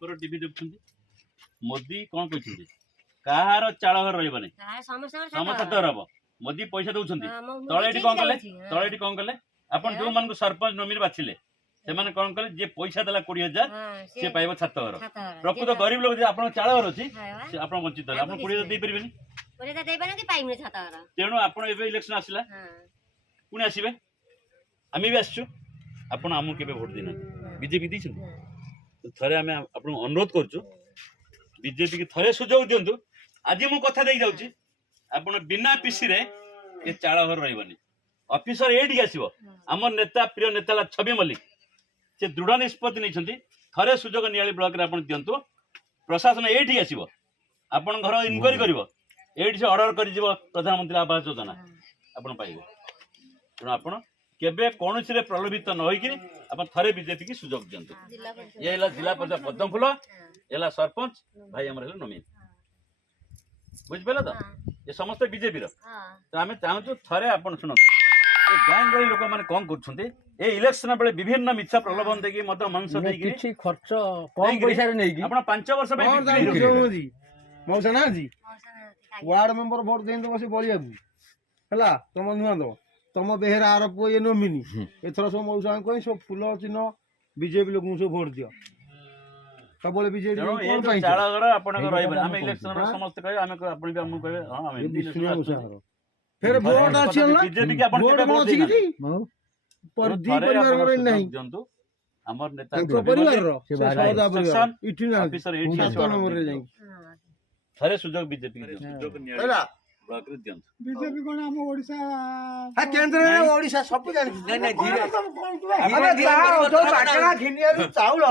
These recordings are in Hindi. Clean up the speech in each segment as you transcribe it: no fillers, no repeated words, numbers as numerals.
पेपर टीवी देखुछन्ती मोदी कोन कहछन्ती कहार चाळ घर रहबनी समस्त घर हबो मोदी पैसा दउछन्ती तळे एठी कोन कले आपण जो मन को सरपंच नोमिनी बाछिले से माने कोन कले जे पैसा देला 20000 से पाइबो छात घर प्रकृत गरीब लोग जे आपण चाळ घर अछि से आपण वंचित होले आपण 20000 दे परिबेनी 20000 दे पानी पाइबे छात घर तेणु आपण एबे इलेक्शन आसिला पुणी आसीबे आमी भी आछू आपण आमु केबे वोट दिना बीजेपी दैछु थरे आमे आपण अनुरोध करछु बीजेपी के थरे सुजोग दियंतु आज मु कथा देई जाउची आपण बिना पीसी रे ए चाळ घर रहबनी ऑफिसर एडी आसीबो हमर नेता प्रिय नेता छवि मल्लिक से दृढ़ निष्पत्ति नहीं थरे सुजोग नियाली ब्लॉक रे आपण दियंतु प्रशासन एडी आसीबो आपण घर इनक्वारी करिवो एडी से ऑर्डर करि जीवो प्रधानमंत्री आवास योजना आपण पाइबो तेणु आपण केबे कोनसी रे प्रलोभित न होई कि आपण थरे बीजेपी की सुजोग दियंतु ये जिला परिषद पद्म फूल एला सरपंच भाई हमर हेले नोमिनी बुझ पेला तो ये समस्त बीजेपी रो तो आमे चाहू थरे आपण सुनो ए गां गली लोक माने कोन करछन्ते ए इलेक्शन बेले विभिन्न मिछा प्रलोभन देकी मत मंच देकी किछि खर्च कम पैसा रे नै कि आपण 5 वर्ष पे मौसा ना जी वार्ड मेंबर वोट देन तो बसी बलिया हला तुम नुआ दो तुम बेहरा आर पो ये नोमिनी एथर सब मौसा कोइ सब फूल चिन्ह बीजेपी लोक सब वोट दियो सब बीजेपी कोन पाइ चाला घर आपण को रहबे हम इलेक्शन रो समस्त कहे हम आपण भी हम कहे हां हम फिर वोट अछि ना बीजेपी के आपण वोट अछि कि पर दी परिवार रे नहीं जंतु हमर नेता को परिवार रो से सौदा परिवार इठी ना ऑफिसर एठी 7 नंबर रे जाई थरे सुजोग बीजेपी के सुजोग निया ब्लॉक रे जंतु बीजेपी कोन हम ओडिसा हा केंद्र रे ओडिसा सब जानि नहीं धीरे अबे जो मागणा घिनिया चाउल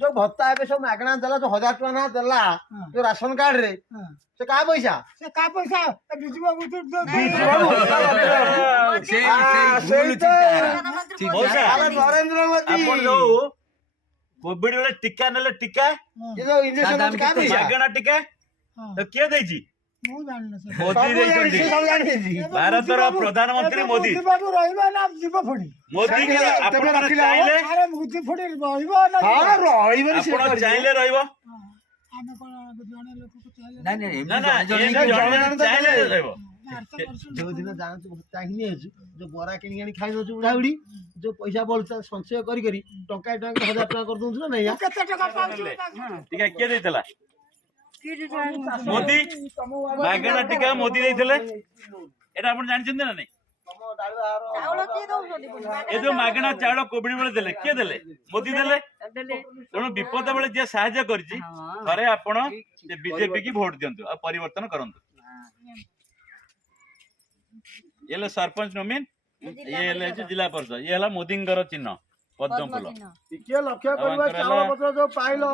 जो भत्ता है सब मागणा देला जो 1000 टका ना देला जो राशन कार्ड रे से का पैसा बिजू बाबू तो नरेंद्र मोदी आपण जो कोविड वाले टीका नेले टीका ये जो इंजेक्शन का मागणा टीका तो के दैछि मोदी दैछि भारत रो प्रधानमंत्री मोदी बाबू रहबा ना जीव फडी मोदी के आपण चाहिले अरे मोदी फडी रहबा ना हां रहबा से आपण चाहिले रहबो आमे कोन जने लोक को चाहिले नहीं ना ना जने चाहिले रहबो जो दिन जानत चाहिए जो बोरा किनी आनी खाइ दछु उडाउडी जो पैसा बोलता संचय करी करी टका टका 1000 टका कर दूछु ना या केते टका पाउछु टीका के दैतला मोदी मागणा टीका मोदी दैतले एटा आपण जानिछन ना नै ए जो मागणा चाउल कोविड बेले देले के देले मोदी देले तेणु विपद बेले जे सहायता करछि थरे आपण जे बीजेपी की वोट दियंतु आ परिवर्तन करंतु ये सरपंच नोमिन ये जिला परिषद ये हला मोदींगर चिन्ह पद्म फूल के लक्ष्य करबा चावल पत्र जो पाइलो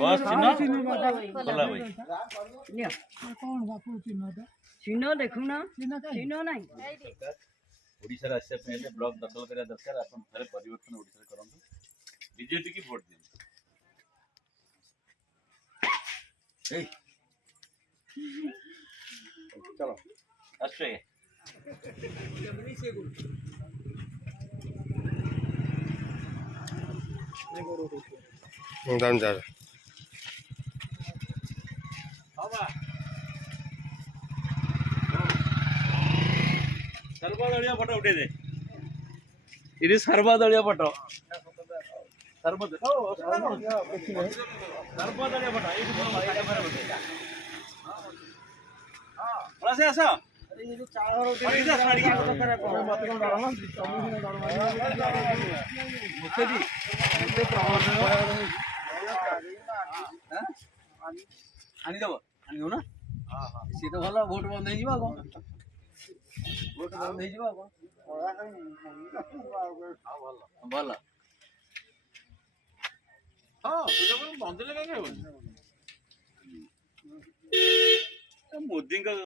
बस चिन्ह बोला भाई कौन बापू चिन्ह दा चिन्ह देखु ना चिन्ह नहीं ओडिसा रे आसे पहले ब्लॉक दखल करिया दरकार अपन थरे परिवर्तन ओडिसा रे करंतु बीजेपी की वोट दियंतु ए चलो अस्से दाम जा बाबा सर्वदलीय फोटो उठे दे इडी सर्वदलीय फोटो सर्वदलीय फोटो एडी फोटो से आसा ये जो चावल दे साड़ी मत को डरना मुझे जी ये प्रॉब्लम आनी दबो आनी हो ना हां हां से तो भला वोट बंद हे जीवा को वोट बंद हे जीवा को भला हां तुझे बंद ले का मोदी का